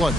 One.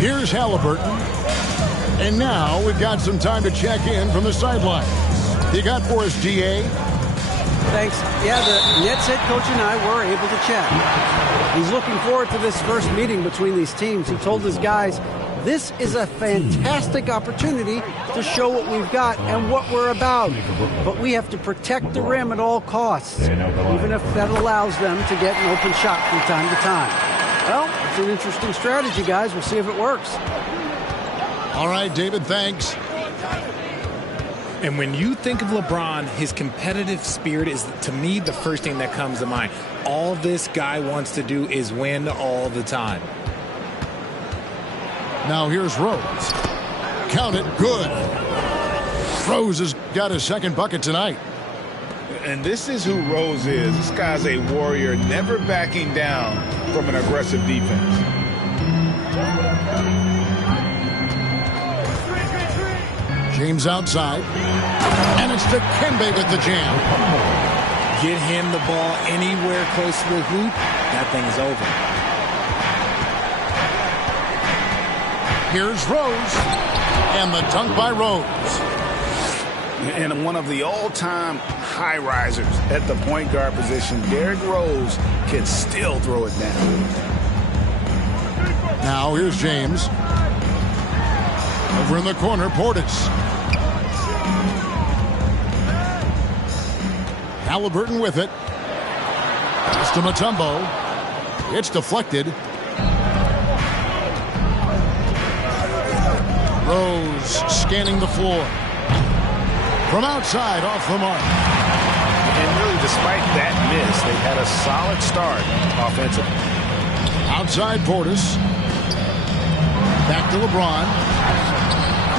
Here's Halliburton. And now we've got some time to check in from the sideline. You got for us, GA? Thanks. Yeah, the Nets head coach and I were able to chat. He's looking forward to this first meeting between these teams. He told his guys, this is a fantastic opportunity to show what we've got and what we're about. But we have to protect the rim at all costs, even if that allows them to get an open shot from time to time. Well, it's an interesting strategy, guys. We'll see if it works. All right, David, thanks. And when you think of LeBron, his competitive spirit is, to me, the first thing that comes to mind. All this guy wants to do is win all the time. Now here's Rose. Count it, good. Rose has got his second bucket tonight. And this is who Rose is. This guy's a warrior, never backing down from an aggressive defense. James outside. And it's Dikembe with the jam. Get him the ball anywhere close to the hoop, that thing is over. Here's Rose. And the dunk by Rose. And one of the all-time high risers at the point guard position, Derrick Rose can still throw it down. Now here's James. Over in the corner, Portis. Halliburton with it. It's to Mutombo. It's deflected. Rose scanning the floor. From outside, off the mark. And really, despite that miss, they had a solid start offensively. Outside Portis. Back to LeBron.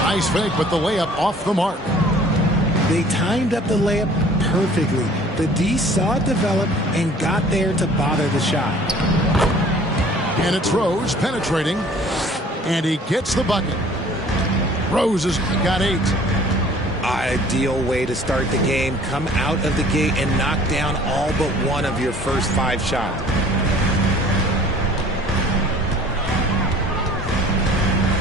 Nice fake, but the layup off the mark. They timed up the layup perfectly. The D saw it develop and got there to bother the shot. And it's Rose penetrating. And he gets the bucket. Rose has got 8. Ideal way to start the game. Come out of the gate and knock down all but one of your first 5 shots.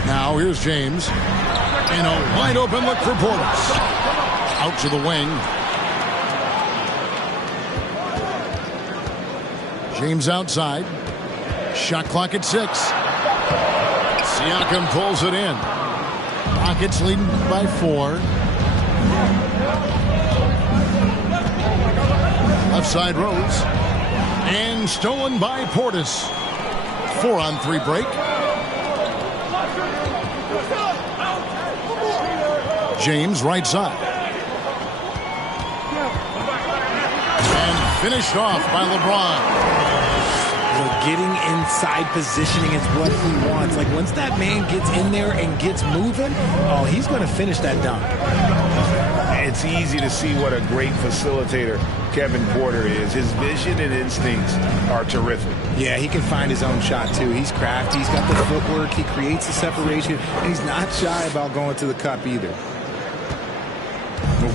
Now here's James. And a wide open look for Portis. Out to the wing. James outside. Shot clock at 6. Siakam pulls it in. Rockets leading by 4. Left side Rose. And stolen by Portis. 4-on-3 break. James right side. And finished off by LeBron. Getting inside positioning is what he wants. Like, once that man gets in there and gets moving, oh, he's going to finish that dunk. It's easy to see what a great facilitator Kevin Porter is. His vision and instincts are terrific. Yeah, he can find his own shot, too. He's crafty. He's got the footwork. He creates the separation. And he's not shy about going to the cup either.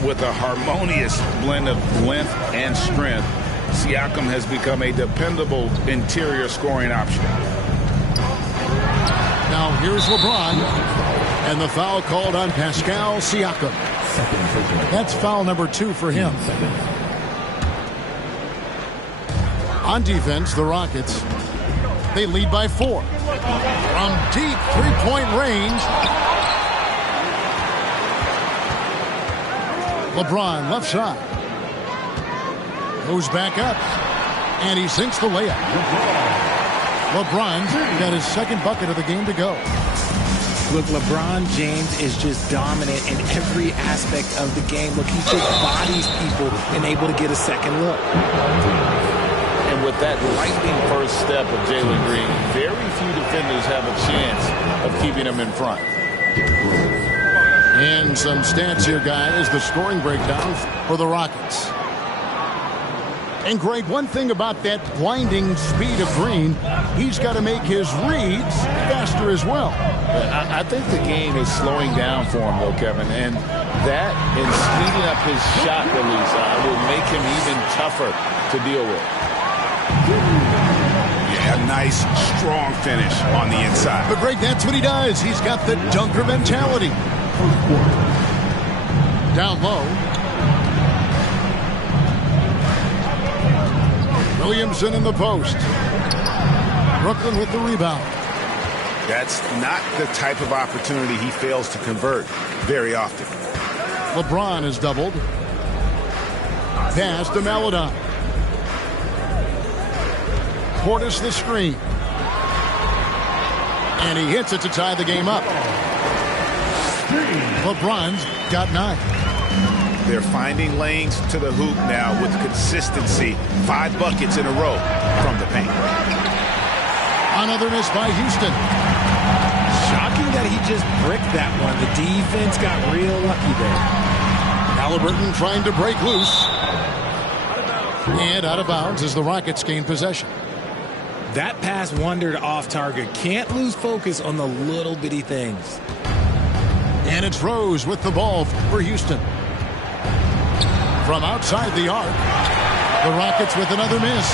With a harmonious blend of length and strength, Siakam has become a dependable interior scoring option. Now here's LeBron. And the foul called on Pascal Siakam. That's foul number 2 for him. On defense, the Rockets, they lead by 4. From deep three-point range, LeBron left side. Goes back up. And he sinks the layup. LeBron's got his second bucket of the game to go. Look, LeBron James is just dominant in every aspect of the game. Look, he just bodies people and able to get a second look. And with that lightning first step of Jalen Green, very few defenders have a chance of keeping him in front. And some stats here, guys. The scoring breakdown for the Rockets. And, Greg, one thing about that blinding speed of Green, he's got to make his reads faster as well. I think the game is slowing down for him, though, Kevin. And that and speeding up his shot release will make him even tougher to deal with. Yeah, a nice, strong finish on the inside. But, Greg, that's what he does. He's got the dunker mentality. Down low. Williamson in the post. Brooklyn with the rebound. That's not the type of opportunity he fails to convert very often. LeBron is doubled. Pass to Maladon. Portis the screen. And he hits it to tie the game up. LeBron's got 9. They're finding lanes to the hoop now with consistency. 5 buckets in a row from the paint. Another miss by Houston. Shocking that he just bricked that one. The defense got real lucky there. Halliburton trying to break loose. And out of bounds as the Rockets gain possession. That pass wandered off target. Can't lose focus on the little bitty things. And it's Rose with the ball for Houston. From outside the arc, the Rockets with another miss.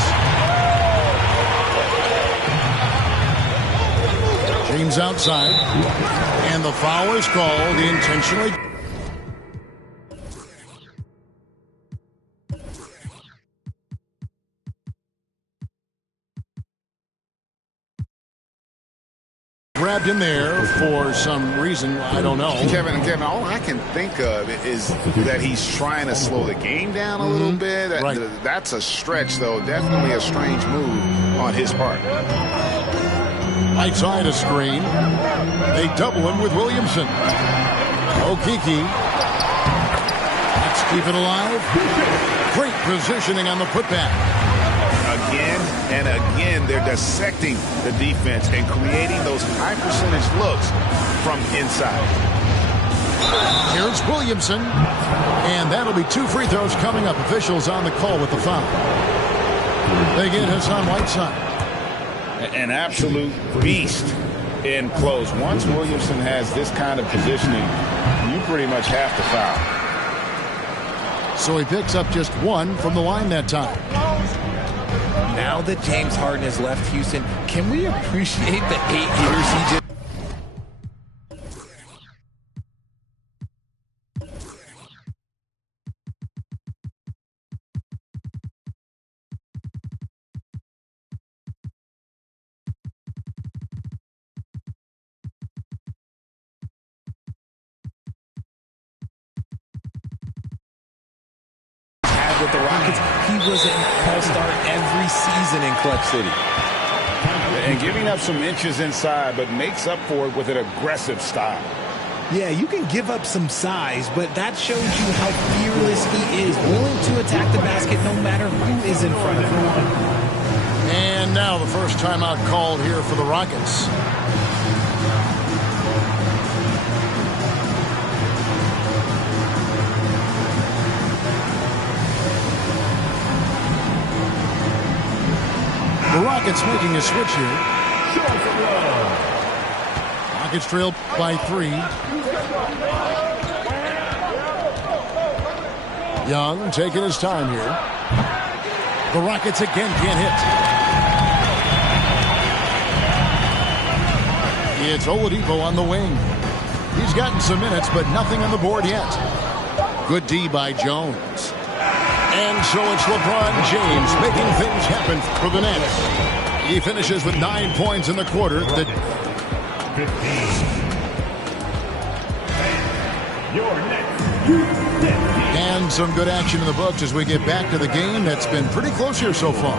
James outside, and the foul is called intentionally. Grabbed him there for some reason, I don't know. Kevin, all I can think of is that he's trying to slow the game down a little bit. Right. That's a stretch, though. Definitely a strange move on his part. Right side a screen. They double him with Williamson. Okeke. Let's keep it alive. Great positioning on the putback. Again and again, they're dissecting the defense and creating those high percentage looks from inside. Here's Williamson, and that'll be 2 free throws coming up. Officials on the call with the foul. They get Hassan Whiteside. An absolute beast in close. Once Williamson has this kind of positioning, you pretty much have to foul. So he picks up just 1 from the line that time. Now that James Harden has left Houston, can we appreciate the 8 years he just... with the Rockets? He was an all-star every season in Clutch City. And giving up some inches inside, but makes up for it with an aggressive style. Yeah, you can give up some size, but that shows you how fearless he is, willing to attack the basket no matter who is in front of him. And now the first timeout called here for the Rockets. The Rockets making a switch here. Rockets trail by 3. Young taking his time here. The Rockets again can't hit. It's Oladipo on the wing. He's gotten some minutes, but nothing on the board yet. Good D by Jones. And so it's LeBron James making things happen for the Nets. He finishes with 9 points in the quarter. And some good action in the books as we get back to the game that's been pretty close here so far.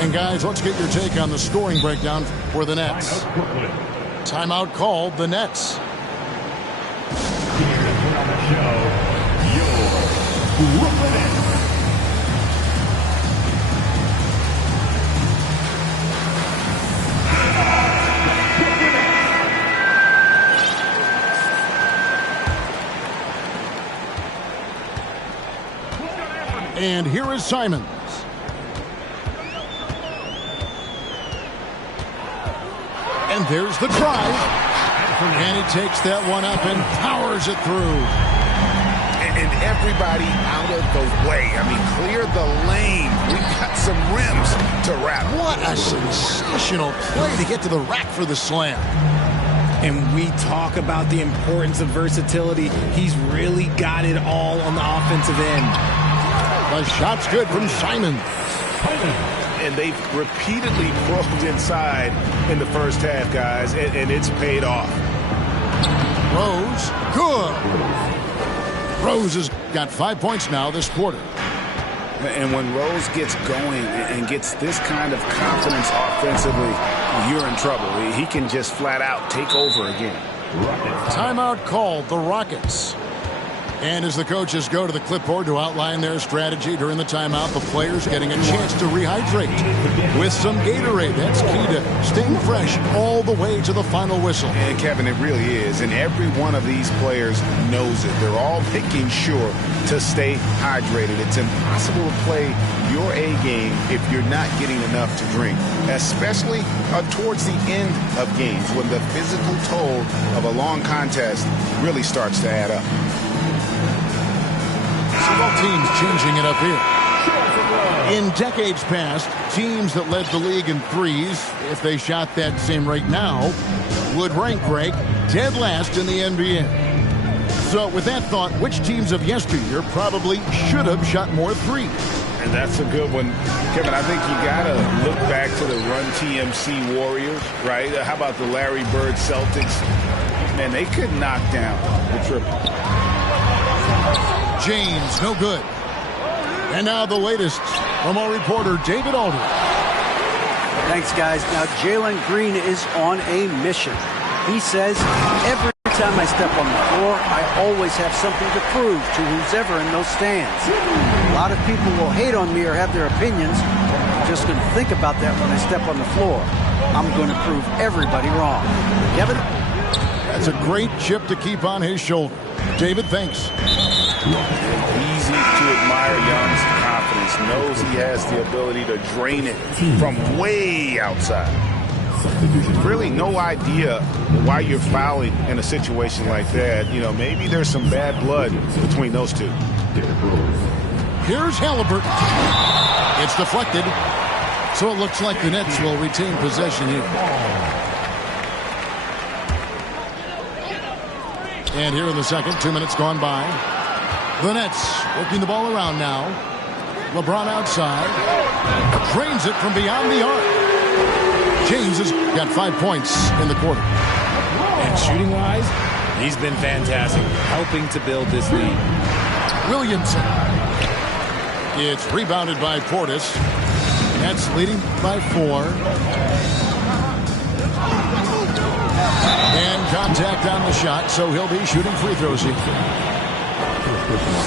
And guys, let's get your take on the scoring breakdown for the Nets. Timeout called the Nets. Here to put on the show, your Brooklyn Nets. And here is Simons. And there's the drive. And he takes that one up and powers it through. And everybody out of the way. I mean, clear the lane. We got some rims to wrap. What a sensational play to get to the rack for the slam. And we talk about the importance of versatility. He's really got it all on the offensive end. The shot's good from Simons. And they've repeatedly probed inside in the first half, guys, and it's paid off. Rose, good. Rose has got 5 points now this quarter. And when Rose gets going and gets this kind of confidence offensively, you're in trouble. He can just flat out take over again. Timeout called the Rockets. And as the coaches go to the clipboard to outline their strategy during the timeout, the players getting a chance to rehydrate with some Gatorade. That's key to staying fresh all the way to the final whistle. And Kevin, it really is. And every one of these players knows it. They're all making sure to stay hydrated. It's impossible to play your A game if you're not getting enough to drink, especially towards the end of games when the physical toll of a long contest really starts to add up. Both teams changing it up here. In decades past, teams that led the league in threes, if they shot that same rate now, would rank, Greg, dead last in the NBA. So with that thought, which teams of yesteryear probably should have shot more threes? And that's a good one. Kevin, I think you got to look back to the Run TMC Warriors, right? How about the Larry Bird Celtics? Man, they could knock down the triple. James, no good. And now the latest from our reporter, David Aldridge. Thanks, guys. Now, Jalen Green is on a mission. He says, every time I step on the floor, I always have something to prove to who's ever in those stands. A lot of people will hate on me or have their opinions. I'm just going to think about that when I step on the floor. I'm going to prove everybody wrong. Kevin? That's a great chip to keep on his shoulder. David, thanks. Easy to admire Young's confidence. Knows he has the ability to drain it from way outside. Really no idea why you're fouling in a situation like that. You know, maybe there's some bad blood between those two. Here's Halliburton. It's deflected. So it looks like the Nets will retain possession here. And here in the second, 2 minutes gone by. The Nets working the ball around now. LeBron outside. Drains it from beyond the arc. James has got 5 points in the quarter. And shooting-wise, he's been fantastic, helping to build this lead. Williamson. It's rebounded by Portis. Nets leading by 4. And contact on the shot, so he'll be shooting free throws here.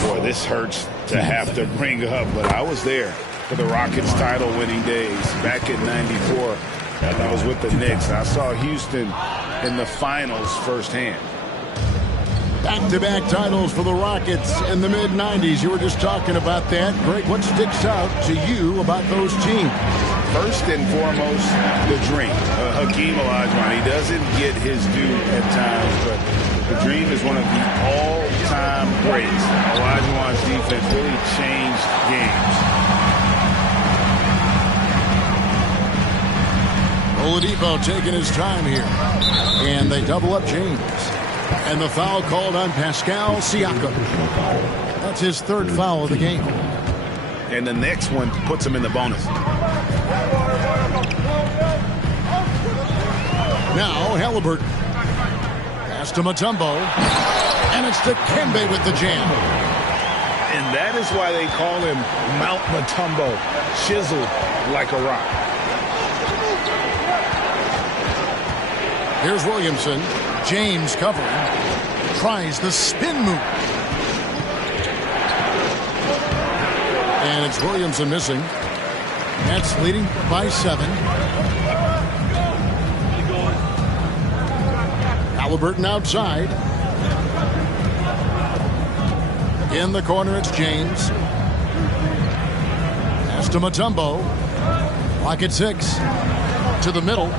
Boy, this hurts to have to bring up, but I was there for the Rockets title-winning days back in '94. I was with the Knicks. I saw Houston in the finals firsthand. Back-to-back titles for the Rockets in the mid-'90s. You were just talking about that. Greg, what sticks out to you about those teams? First and foremost, the dream. Hakeem Olajuwon, he doesn't get his due at times, but the dream is one of the all-time greats. Olajuwon's defense really changed games. Oladipo taking his time here. And they double up James. And the foul called on Pascal Siakam. That's his third foul of the game. And the next one puts him in the bonus. Now Halliburton. Pass to Mutombo. And it's to Kembe with the jam. And that is why they call him Mount Mutombo. Chiseled like a rock. Here's Williamson. James covering. Tries the spin move. And it's Williamson missing. Nets leading by 7. Halliburton outside. In the corner, it's James. Pass to Mutombo. Clock at 6. To the middle.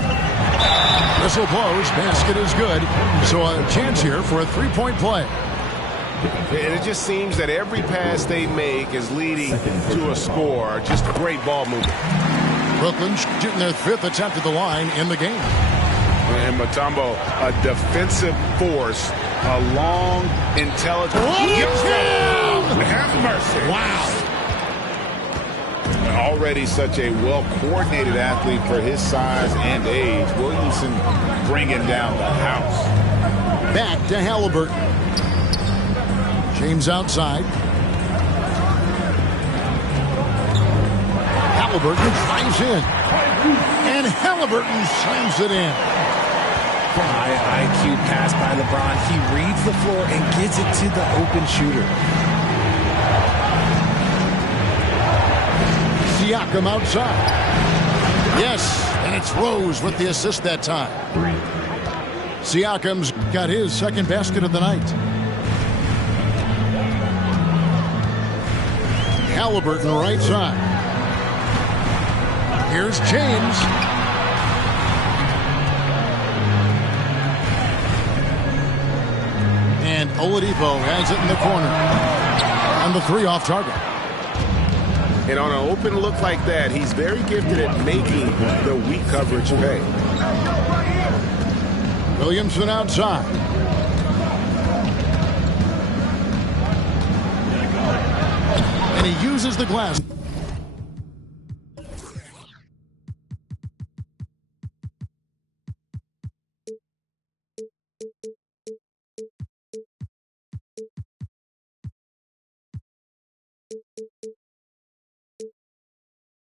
Whistle blows. Basket is good. So a chance here for a three-point play. And it just seems that every pass they make is leading to a score. Just great ball movement. Brooklyn shooting their 5th attempt at the line in the game. And Mutombo, a defensive force, a long, intelligent. Have mercy. Wow. Already such a well-coordinated athlete for his size and age. Williamson bringing down the house. Back to Halliburton. James outside. Halliburton drives in. And Halliburton slams it in. High IQ pass by LeBron. He reads the floor and gets it to the open shooter. Siakam outside. Yes, and it's Rose with the assist that time. Siakam's got his 2nd basket of the night. Halliburton right side. Here's James. And Oladipo has it in the corner. And the 3 off target. And on an open look like that, he's very gifted at making the weak coverage pay. Williamson outside. And he uses the glass.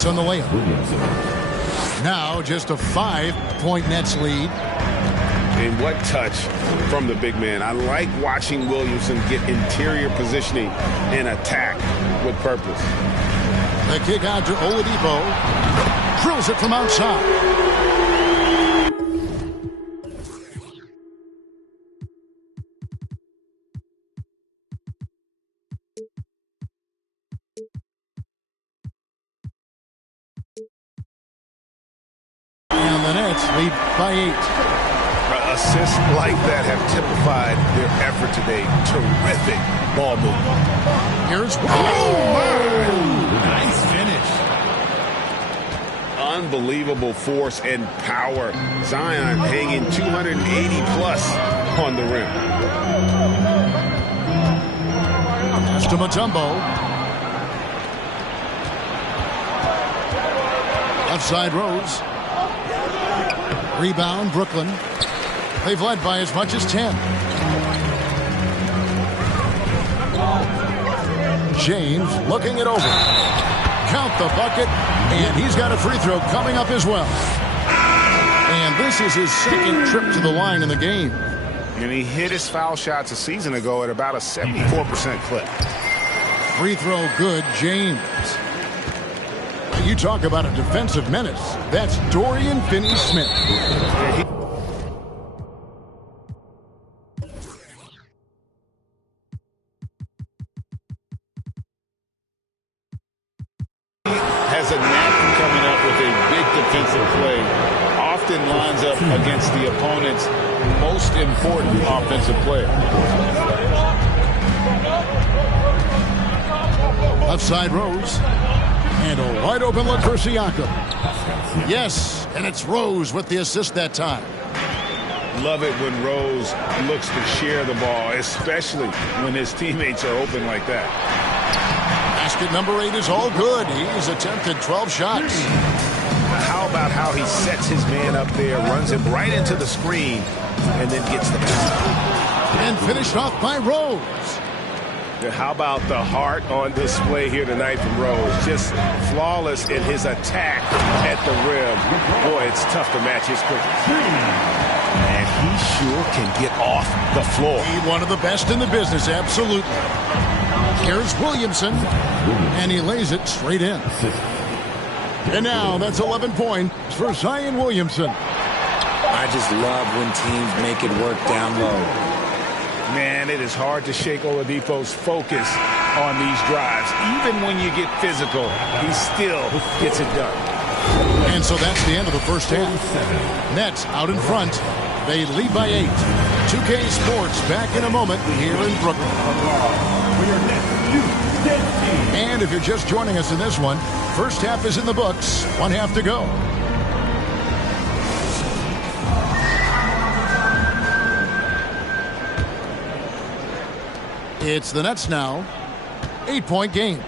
On the layup. Now just a 5-point Nets lead. And what touch from the big man. I like watching Williamson get interior positioning and attack with purpose. The kick out to Oladipo. Drills it from outside. And the Nets lead by 8. Assists like that have typified their effort today. Terrific ball movement. Here's Nice finish. Unbelievable force and power. Zion hanging 280 plus on the rim. Pass to Mutombo. Left side Rose. Rebound, Brooklyn. They've led by as much as 10. James looking it over. Count the bucket, and he's got a free throw coming up as well. And this is his 2nd trip to the line in the game. And he hit his foul shots a season ago at about a 74% clip. Free throw good, James. You talk about a defensive menace. That's Dorian Finney-Smith. Has a knack for coming up with a big defensive play. Often lines up against the opponent's most important offensive player. Left side Rose. And a wide open look for Siakam. Yes, and it's Rose with the assist that time. Love it when Rose looks to share the ball, especially when his teammates are open like that. Basket number 8 is all good. He's attempted 12 shots. How about how he sets his man up there, runs him right into the screen, and then gets the basket. And finished off by Rose. How about the heart on display here tonight from Rose? Just flawless in his attack at the rim. Boy, it's tough to match his quickness. And he sure can get off the floor. One of the best in the business, absolutely. Here's Williamson, and he lays it straight in. And now that's 11 points for Zion Williamson. I just love when teams make it work down low. Man, it is hard to shake Oladipo's focus on these drives. Even when you get physical, he still gets it done. And so that's the end of the first half. Nets out in front. They lead by 8. 2K Sports back in a moment here in Brooklyn. And if you're just joining us in this one, first half is in the books. One half to go. It's the Nets now. 8-point game.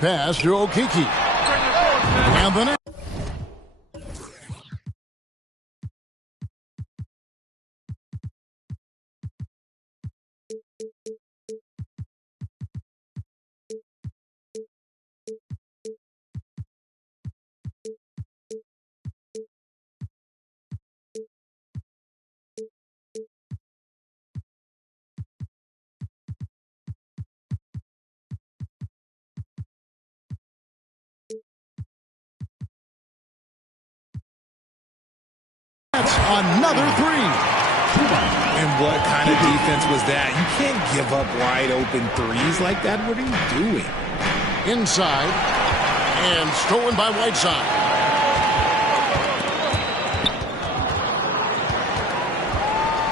Pass to Okeke. And the Nets. Another three. And what kind of defense was that? You can't give up wide open threes like that. What are you doing? Inside. And stolen by Whiteside.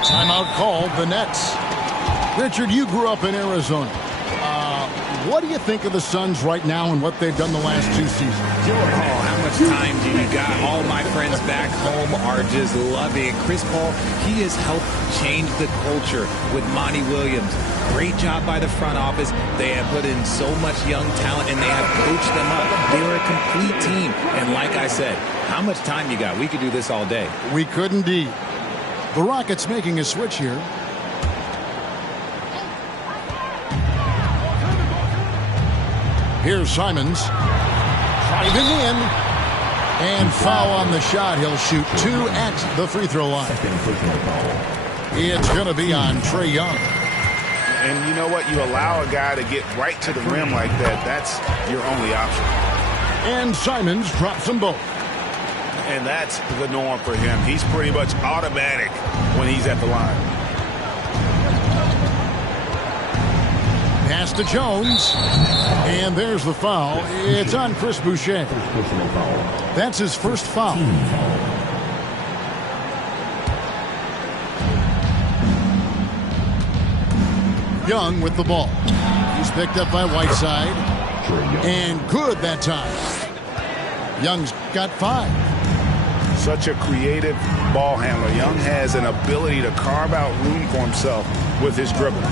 Timeout called, the Nets. Richard, you grew up in Arizona. What do you think of the Suns right now and what they've done the last 2 seasons? Oh, how much time do you got? All my friends back home are just loving it. Chris Paul, he has helped change the culture with Monty Williams. Great job by the front office. They have put in so much young talent, and they have coached them up. They are a complete team. And like I said, how much time you got? We could do this all day. We could indeed. The Rockets making a switch here. Here's Simons. Driving in. And foul on the shot. He'll shoot 2 at the free throw line. It's going to be on Trae Young. And you know what? You allow a guy to get right to the rim like that. That's your only option. And Simons drops them both. And that's the norm for him. He's pretty much automatic when he's at the line. Pass to Jones. And there's the foul. It's on Chris Boucher. That's his first foul. Young with the ball. He's picked up by Whiteside. And good that time. Young's got 5. Such a creative ball handler. Young has an ability to carve out room for himself with his dribble.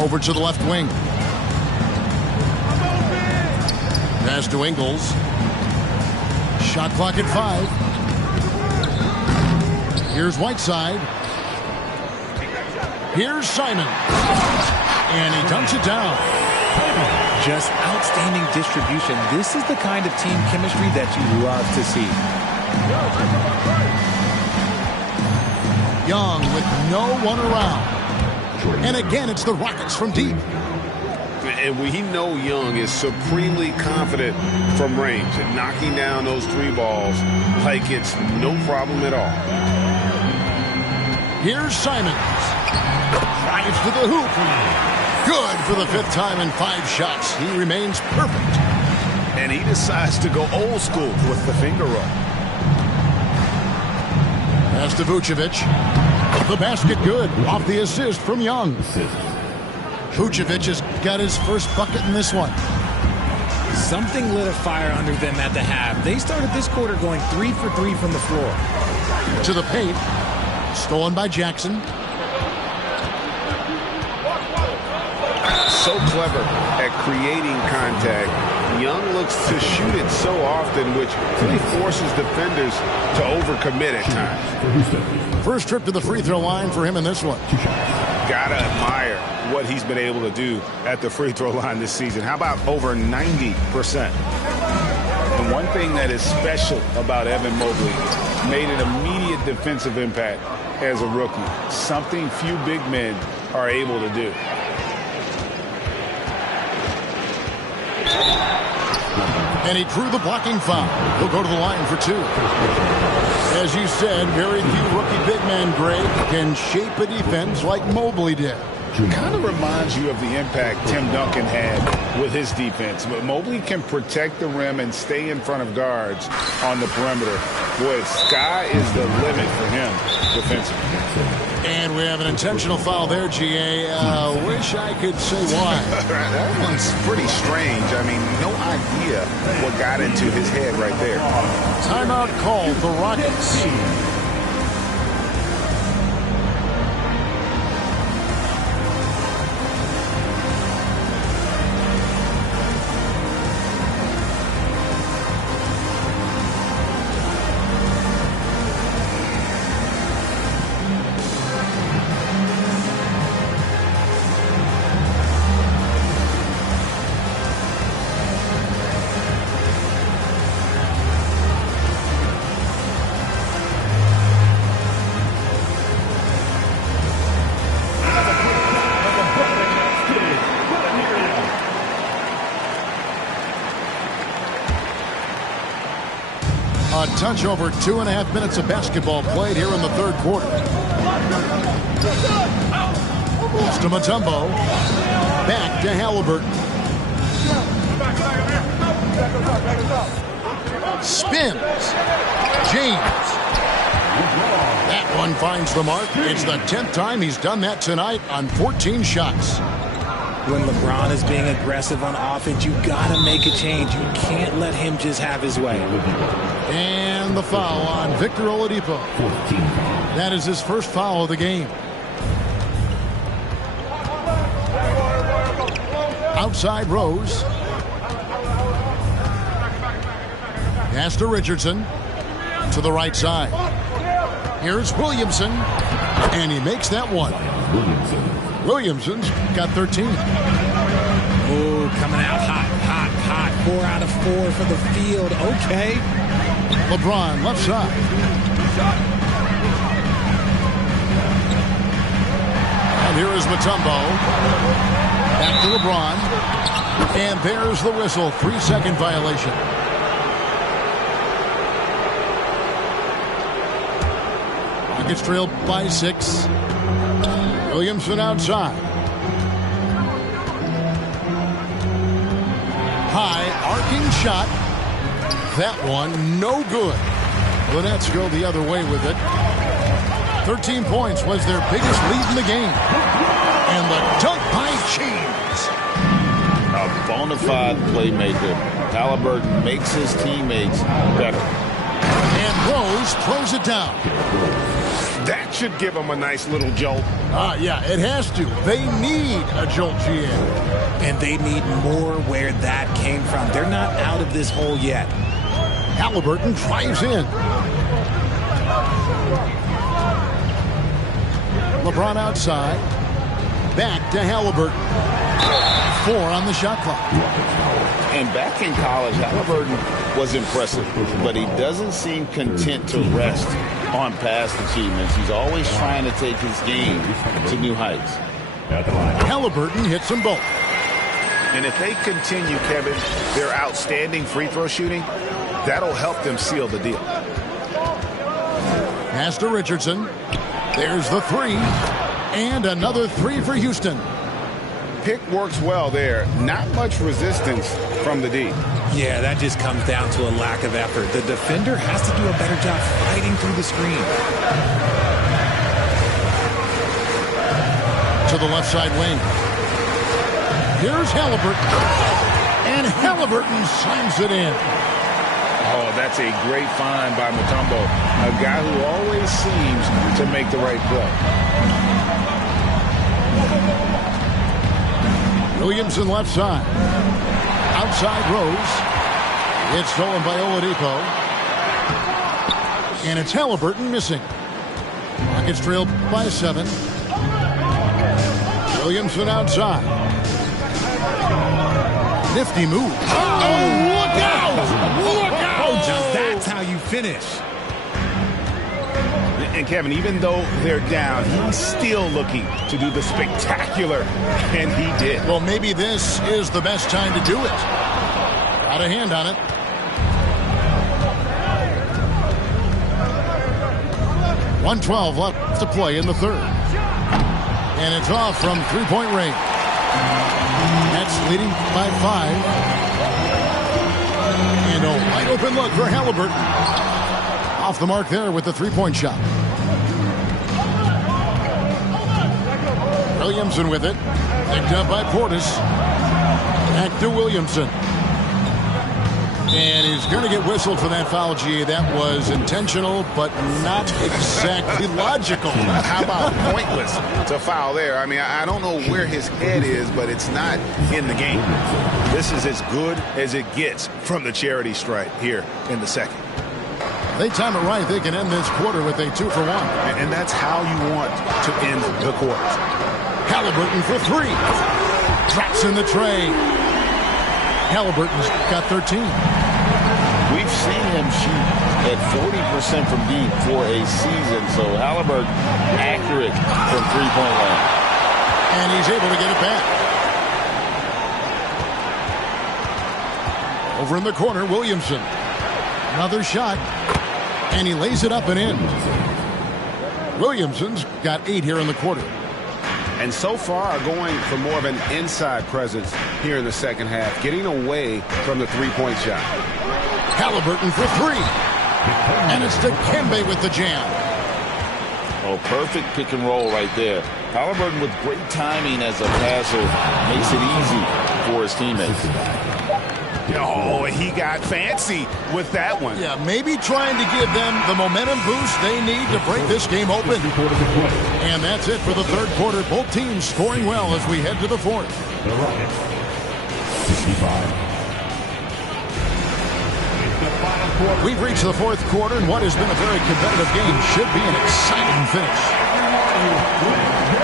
Over to the left wing. Pass to Ingles. Shot clock at 5. Here's Whiteside. Here's Simon. And he dunks it down. Just outstanding distribution. This is the kind of team chemistry that you love to see. Young with no one around. And again, it's the Rockets from deep. And we know Young is supremely confident from range and knocking down those 3 balls like it's no problem at all. Here's Simons. Drives to the hoop. Good for the 5th time in 5 shots. He remains perfect. And he decides to go old school with the finger roll. Pass to Vucevic. The basket good off the assist from Young. Vucevic has got his first bucket in this one. Something lit a fire under them at the half. They started this quarter going 3 for 3 from the floor. To the paint. Stolen by Jackson. So clever at creating contact. Young looks to shoot it so often, which really forces defenders to overcommit at times. First trip to the free throw line for him in this one. Gotta admire what he's been able to do at the free throw line this season. How about over 90%? And one thing that is special about Evan Mobley, made an immediate defensive impact as a rookie, something few big men are able to do. And he drew the blocking foul. He'll go to the line for 2. As you said, very few rookie big men, Greg, can shape a defense like Mobley did. Kind of reminds you of the impact Tim Duncan had with his defense. But Mobley can protect the rim and stay in front of guards on the perimeter. Boy, sky is the limit for him defensively. And we have an intentional foul there, GA. Wish I could say why. That one's pretty strange. I mean, no idea what got into his head right there. Timeout called, the Rockets. A touch over 2.5 minutes of basketball played here in the third quarter. Pass to Mutombo. Back to Halliburton. Spins. James. That one finds the mark. It's the 10th time he's done that tonight on 14 shots. When LeBron is being aggressive on offense, you got to make a change. You can't let him just have his way. And the foul on Victor Oladipo. That is his first foul of the game. Outside Rose. Pass to Richardson. To the right side. Here's Williamson. And he makes that one. Williamson's got 13. Ooh, coming out hot. 4 out of 4 for the field. Okay. LeBron, left side. And here is Mutombo. Back to LeBron. And there's the whistle. 3-second violation. Rockets trailed by 6. Williamson outside. High arcing shot. That one no good. The Nets go the other way with it. 13 points was their biggest lead in the game. And the dunk by James. A bona fide playmaker. Halliburton makes his teammates better. And Rose throws it down. That should give them a nice little jolt. Yeah, it has to. They need a jolt, GA. And they need more where that came from. They're not out of this hole yet. Halliburton drives in. LeBron outside. Back to Halliburton. 4 on the shot clock. And back in college, Halliburton was impressive, but he doesn't seem content to rest on past achievements. He's always trying to take his game to new heights. Halliburton hits them both. And if they continue, Kevin, their outstanding free throw shooting, that'll help them seal the deal. Pass to Richardson. There's the 3. And another 3 for Houston. Pick works well there. Not much resistance from the D. Yeah, that just comes down to a lack of effort. The defender has to do a better job fighting through the screen. To the left side wing. Here's Halliburton. And Halliburton slams it in. Oh, that's a great find by Mutombo. A guy who always seems to make the right play. Williamson left side. Outside Rose. It's stolen by Oladipo. And it's Halliburton missing. Rockets trailed by 7. Williamson outside. Nifty move. Oh, look out! Look you finish. And Kevin, even though they're down, he's still looking to do the spectacular, and he did. Well, maybe this is the best time to do it. Got a hand on it. .112 left to play in the third. And it's off from three-point range. Nets leading by 5. And a wide open look for Halliburton. Off the mark there with the three-point shot. Williamson with it. Picked up by Portis. Back to Williamson. And he's going to get whistled for that foul, G. That was intentional, but not exactly logical. How about pointless to foul there? I mean, I don't know where his head is, but it's not in the game. This is as good as it gets from the charity stripe here in the second. They time it right. They can end this quarter with a 2-for-1. And that's how you want to end the quarter. Halliburton for 3. Drops in the tray. Halliburton's got 13. We've seen him shoot at 40% from deep for a season. So Halliburton accurate from three-point line. And he's able to get it back. Over in the corner, Williamson. Another shot. And he lays it up and in. Williamson's got 8 here in the quarter. And so far going for more of an inside presence here in the second half, getting away from the three-point shot. Halliburton for 3. And it's Dikembe with the jam. Oh, perfect pick and roll right there. Halliburton with great timing as a passer makes it easy for his teammates. Oh, he got fancy with that one. Yeah, maybe trying to give them the momentum boost they need to break this game open. And that's it for the third quarter. Both teams scoring well as we head to the fourth. The Rockets, 65. We've reached the fourth quarter, and what has been a very competitive game should be an exciting finish.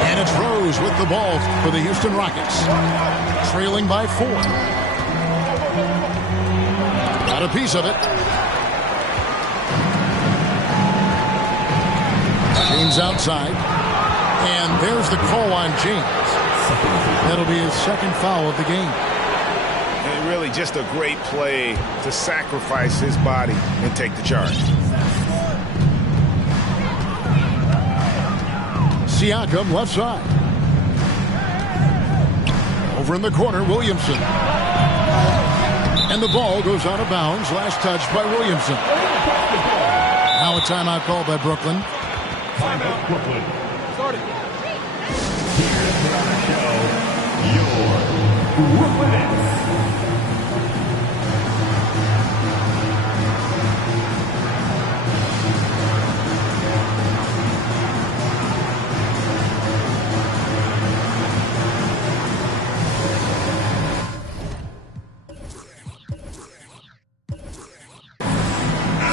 And it's Rose with the ball for the Houston Rockets. Trailing by 4. Got a piece of it. James outside. And there's the call on James. That'll be his second foul of the game. And really just a great play to sacrifice his body and take the charge. Siakam left side. Over in the corner, Williamson. And the ball goes out of bounds. Last touch by Williamson. Now a timeout called by Brooklyn. Timeout, Brooklyn. Here's on the show, your Brooklyn Nets.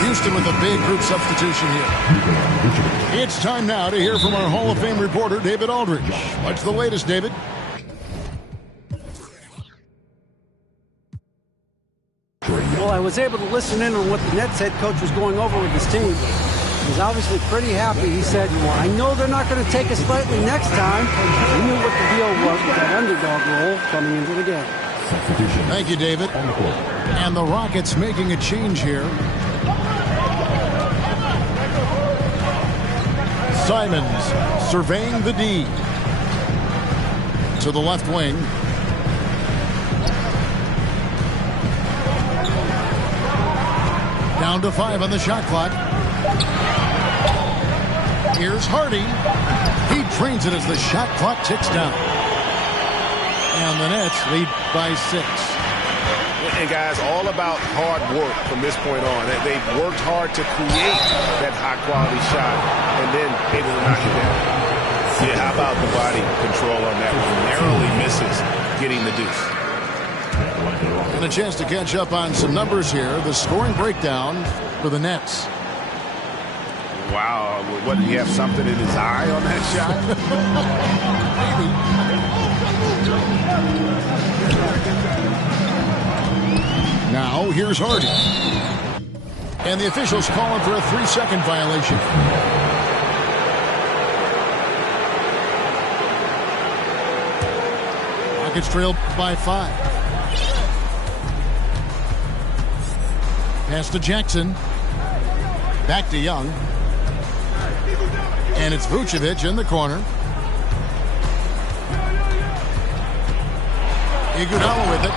Houston with a big group substitution here. It's time now to hear from our Hall of Fame reporter, David Aldridge. What's the latest, David? Well, I was able to listen in on what the Nets head coach was going over with his team. He's obviously pretty happy. He said, well, I know they're not going to take us lightly next time. He knew what the deal was with that underdog role coming into the game. Thank you, David. And the Rockets making a change here. Simons surveying the D. To the left wing. Down to 5 on the shot clock. Here's Hardy. He drains it as the shot clock ticks down. And the Nets lead by 6. And guys, all about hard work from this point on. They've worked hard to create that high-quality shot and then able to knock it down. Yeah, how about the body control on that one? Narrowly misses getting the deuce. And a chance to catch up on some numbers here. The scoring breakdown for the Nets. Wow, what, did he have something in his eye on that shot? Now, here's Hardy. And the officials calling for a 3-second violation. Rockets trail by 5. Pass to Jackson. Back to Young. And it's Vucevic in the corner. Iguodala with it.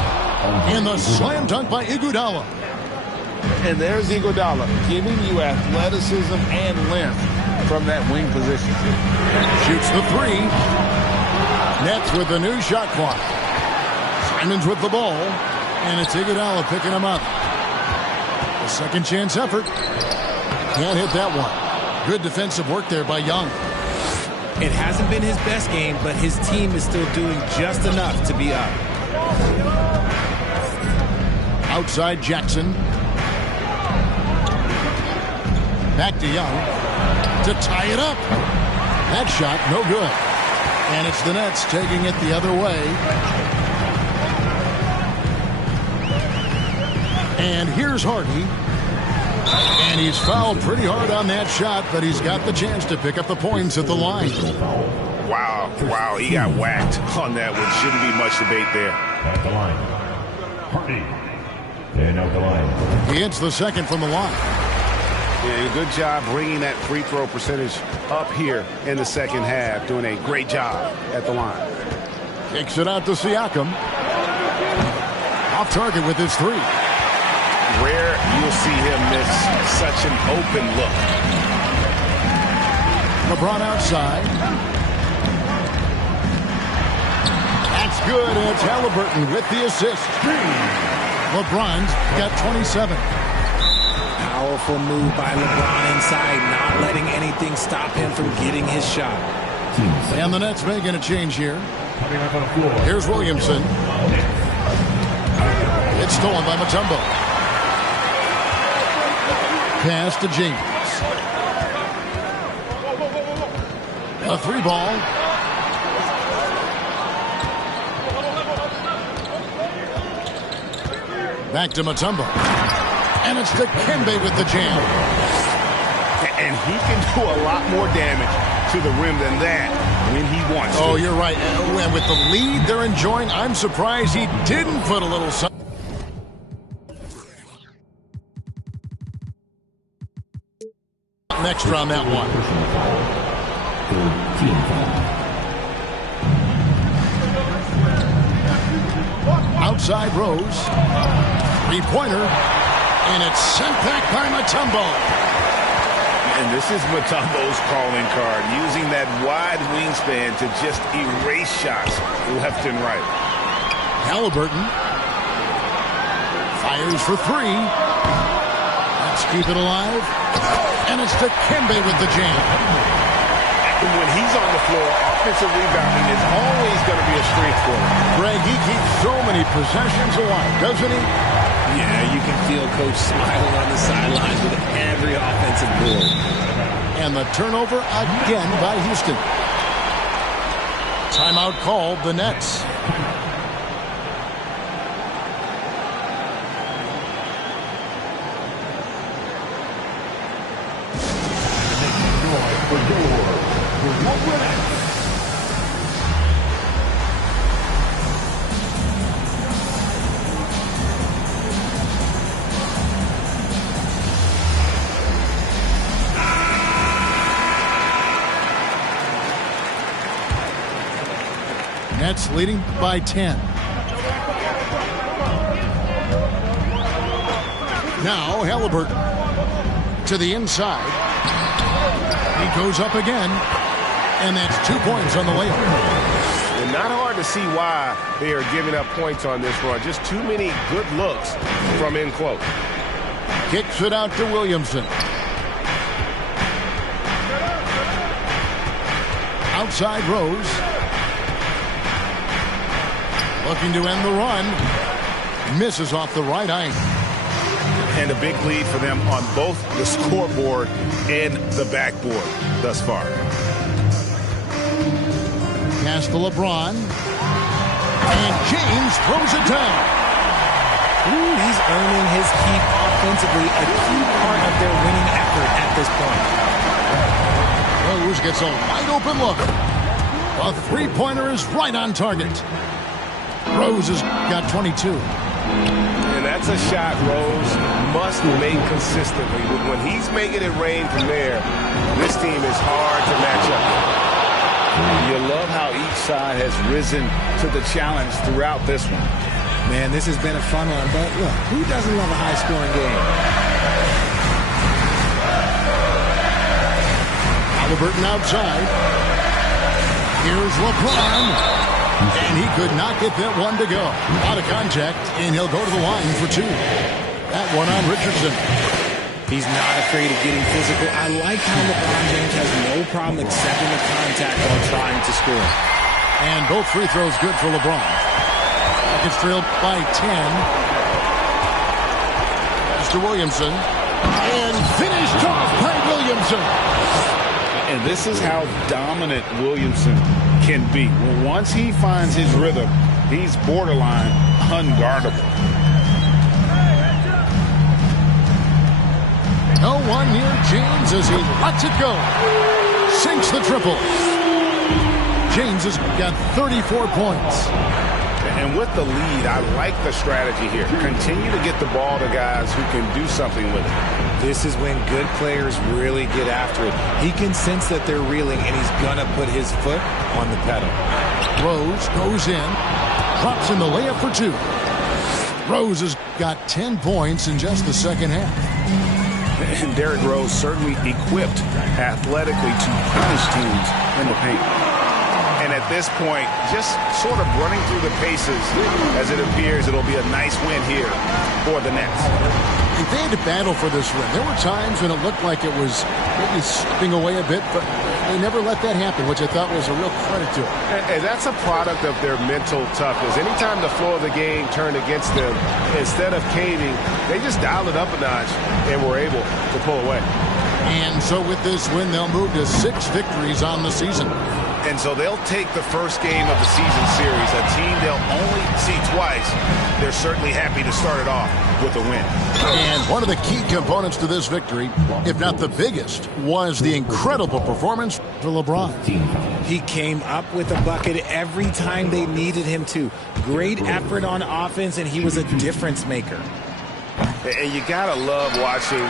And the slam dunk by Iguodala. And there's Iguodala giving you athleticism and length from that wing position. Shoots the 3. Nets with the new shot clock. Simons with the ball. And it's Iguodala picking him up. A second chance effort. Can't hit that one. Good defensive work there by Young. It hasn't been his best game, but his team is still doing just enough to be up. Outside Jackson. Back to Young to tie it up. That shot, no good. And it's the Nets taking it the other way. And here's Hardy. And he's fouled pretty hard on that shot, but he's got the chance to pick up the points at the line. Wow, he got whacked on that one. Shouldn't be much debate there. At the line, Hardy. And out the line. He hits the second from the line. Yeah, good job bringing that free throw percentage up here in the second half. Doing a great job at the line. Kicks it out to Siakam. Off target with his 3. Rare you'll see him miss such an open look. LeBron outside. That's good. And it's Halliburton with the assist. LeBron's got 27. Powerful move by LeBron inside, not letting anything stop him from getting his shot. And the Nets making a change here. Here's Williamson. It's stolen by Mutombo. Pass to James. A 3 ball. Back to Mutombo. And it's to Kembe with the jam. And he can do a lot more damage to the rim than that when he wants to. Oh, you're right. And with the lead they're enjoying, I'm surprised he didn't put a little something. Next round that one. Outside Rose. 3-pointer. And it's sent back by Mutombo. And this is Mutombo's calling card. Using that wide wingspan to just erase shots left and right. Halliburton. Fires for 3. Let's keep it alive. And it's to Kembe with the jam. When he's on the floor, offensive rebounding is always going to be a strength for him. Greg, he keeps so many possessions alive, doesn't he? Yeah, you can feel Coach smiling on the sidelines with every offensive board. And the turnover again by Houston. Timeout called the Nets. Nets leading by 10. Now Halliburton to the inside. He goes up again. And that's 2 points on the layup. And not hard to see why they are giving up points on this run. Just too many good looks from in close. Kicks it out to Williamson. Outside Rose. Looking to end the run. Misses off the right eye. And a big lead for them on both the scoreboard and the backboard thus far. Pass to LeBron. And James throws it down. Ooh, he's earning his keep offensively, a key part of their winning effort at this point. Rose gets a wide open look. A three-pointer is right on target. Rose has got 22. And that's a shot Rose must make consistently. When he's making it rain from there, this team is hard to match up. You love how each side has risen to the challenge throughout this one. Man, this has been a fun one, but look, who doesn't love a high-scoring game? Halliburton outside. Here's LeBron. And he could not get that one to go. Out of contact, and he'll go to the line for two. That one on Richardson. He's not afraid of getting physical. I like how LeBron James has no problem accepting the contact while trying to score. And both free throws good for LeBron. Rockets trailed by 10. Mr. Williamson. And finished off by Williamson. And this is how dominant Williamson can be. Once he finds his rhythm, he's borderline unguardable. No one near James as he lets it go. Sinks the triple. James has got 34 points. And with the lead, I like the strategy here. Continue to get the ball to guys who can do something with it. This is when good players really get after it. He can sense that they're reeling, and he's going to put his foot on the pedal. Rose goes in. Drops in the layup for two. Rose has got 10 points in just the second half. And Derrick Rose certainly equipped athletically to punish teams in the paint. And at this point, just sort of running through the paces, as it appears it'll be a nice win here for the Nets. They had to battle for this win. There were times when it looked like it was maybe slipping away a bit, but they never let that happen, which I thought was a real credit to them. And that's a product of their mental toughness. Anytime the flow of the game turned against them, instead of caving, they just dialed it up a notch and were able to pull away. And so with this win, they'll move to 6 victories on the season. And so they'll take the first game of the season series, a team they'll only see twice. They're certainly happy to start it off with a win. And one of the key components to this victory, if not the biggest, was the incredible performance for LeBron. He came up with a bucket every time they needed him to. Great effort on offense, and he was a difference maker. And you gotta love watching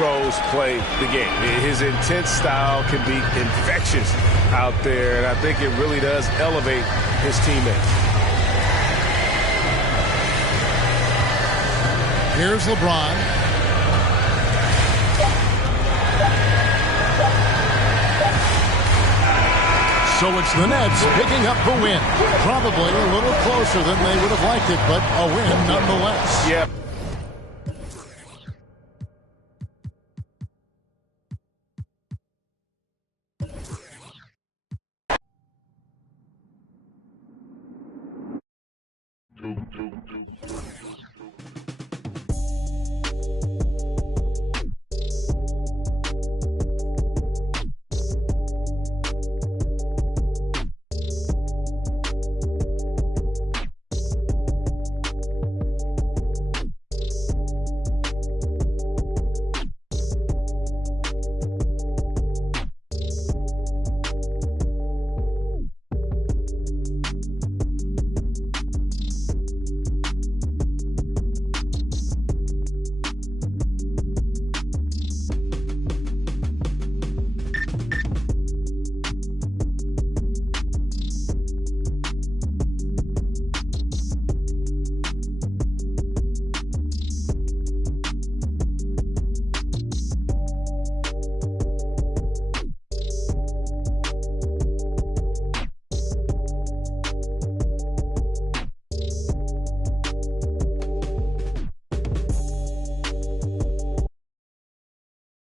Rose play the game. His intense style can be infectious out there, and I think it really does elevate his teammates. Here's LeBron. So it's the Nets picking up the win. Probably a little closer than they would have liked it, but a win nonetheless. Yeah.